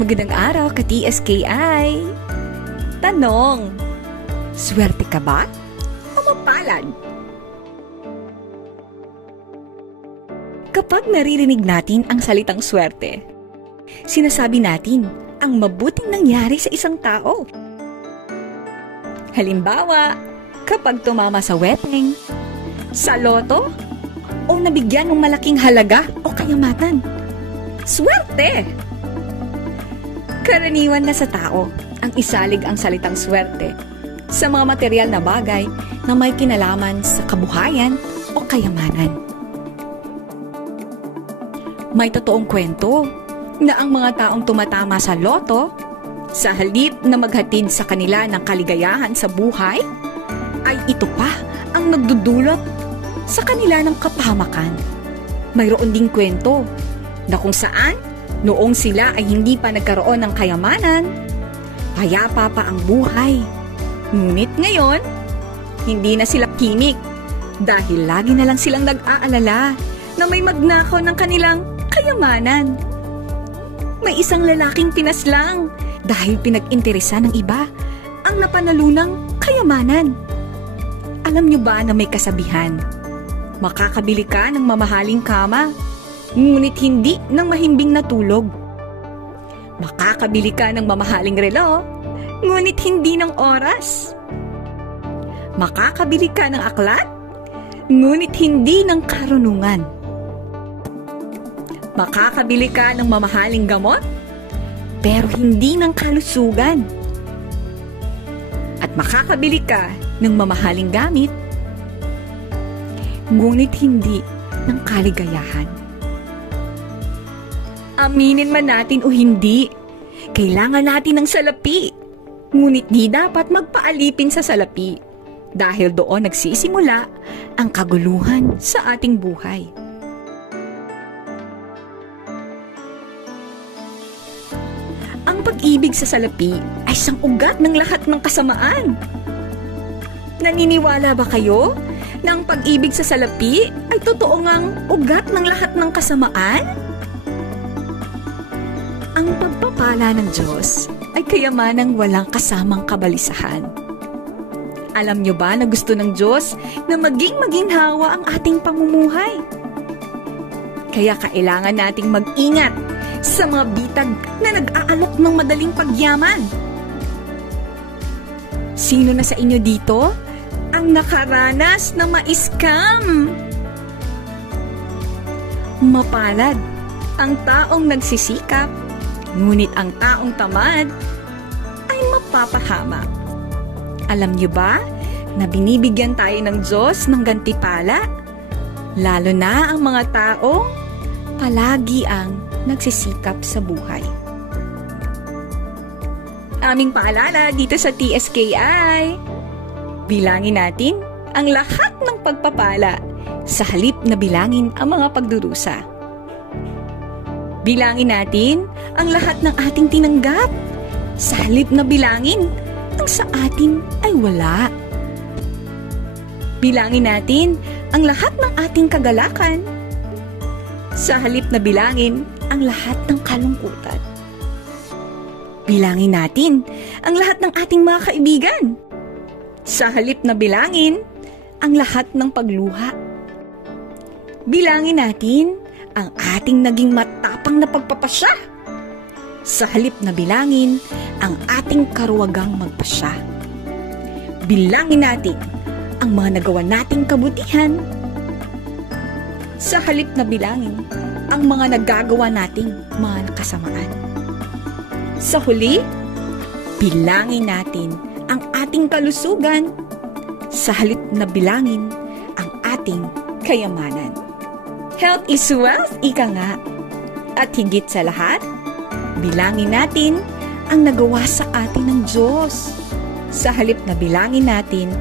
Magandang araw, ka-TSKI. Tanong, swerte ka ba o mapalad? Kapag naririnig natin ang salitang swerte, sinasabi natin ang mabuting nangyari sa isang tao. Halimbawa, kapag tumama sa wedding, sa loto, o nabigyan ng malaking halaga o kayamanan. Swerte! Karaniwan na sa tao ang isalig ang salitang swerte sa mga material na bagay na may kinalaman sa kabuhayan o kayamanan. May totoong kwento na ang mga taong tumatama sa loto, sa halip na maghatid sa kanila ng kaligayahan sa buhay, ay ito pa ang nagdudulot sa kanila ng kapahamakan. Mayroon ding kwento na kung saan noong sila ay hindi pa nagkaroon ng kayamanan, payapa pa ang buhay. Ngunit ngayon, hindi na sila kimik dahil lagi na lang silang nag-aalala na may magnakaw ng kanilang kayamanan. May isang lalaking pinaslang dahil pinag-interesa ng iba ang napanalunang kayamanan. Alam niyo ba na may kasabihan, makakabili ka ng mamahaling kama, ngunit hindi ng mahimbing na tulog. Makakabili ka ng mamahaling relo, ngunit hindi ng oras. Makakabili ka ng aklat, ngunit hindi ng karunungan. Makakabili ka ng mamahaling gamot, pero hindi ng kalusugan. At makakabili ka ng mamahaling gamit, ngunit hindi ng kaligayahan. Aminin man natin o hindi, kailangan natin ng salapi. Ngunit di dapat magpaalipin sa salapi dahil doon nagsisimula ang kaguluhan sa ating buhay. Ang pag-ibig sa salapi ay isang ugat ng lahat ng kasamaan. Naniniwala ba kayo na ang pag-ibig sa salapi ay totoo ngang ugat ng lahat ng kasamaan? Ang pagpapala ng Diyos ay kayamanang walang kasamang kabalisahan. Alam niyo ba na gusto ng Diyos na maging maginhawa ang ating pamumuhay? Kaya kailangan nating mag-ingat sa mga bitag na nag-aalok ng madaling pagyaman. Sino na sa inyo dito ang nakaranas na ma-scam? Mapalad ang taong nagsisikap, ngunit ang taong tamad ay mapapahamak. Alam niyo ba na binibigyan tayo ng Diyos ng gantimpala? Lalo na ang mga taong palagi ang nagsisikap sa buhay. Aming paalala dito sa TSKI, bilangin natin ang lahat ng pagpapala sa halip na bilangin ang mga pagdurusa. Bilangin natin ang lahat ng ating tinanggap sa halip na bilangin ang sa atin ay wala. Bilangin natin ang lahat ng ating kagalakan sa halip na bilangin ang lahat ng kalungkutan. Bilangin natin ang lahat ng ating mga kaibigan sa halip na bilangin ang lahat ng pagluha. Bilangin natin ang ating naging matapang na pagpapasya sa halip na bilangin ang ating karuwagang magpasya. Bilangin natin ang mga nagawa nating kabutihan sa halip na bilangin ang mga nagagawa nating mga kasamaan. Sa huli, bilangin natin ang ating kalusugan sa halip na bilangin ang ating kayamanan. Health is wealth, ika nga. At higit sa lahat, bilangin natin ang nagawa sa atin ng Diyos sa halip na bilangin natin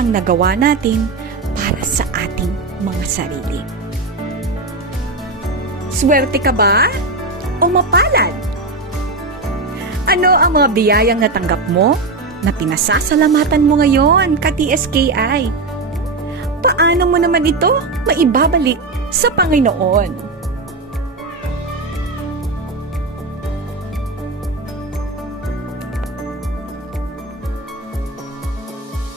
ang nagawa natin para sa ating mga sarili. Swerte ka ba o mapalad? Ano ang mga biyayang natanggap mo na pinasasalamatan mo ngayon, ka-TSKI? Paano mo naman ito maibabalik sa Panginoon?